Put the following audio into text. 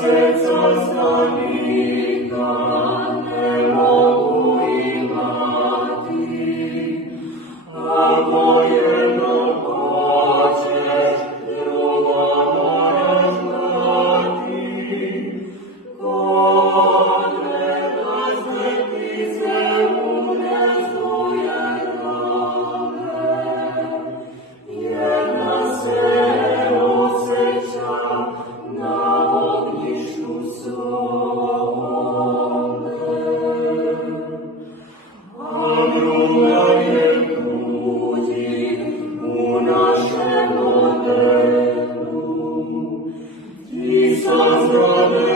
serca zalika, nemohu imati, a wojenną pociesz drugą możesz dati. Kodre razletnice unezduje nowe, jedna serca na ogniszu słone. A druga jest ludzi u naszemu delu, i są zdrowe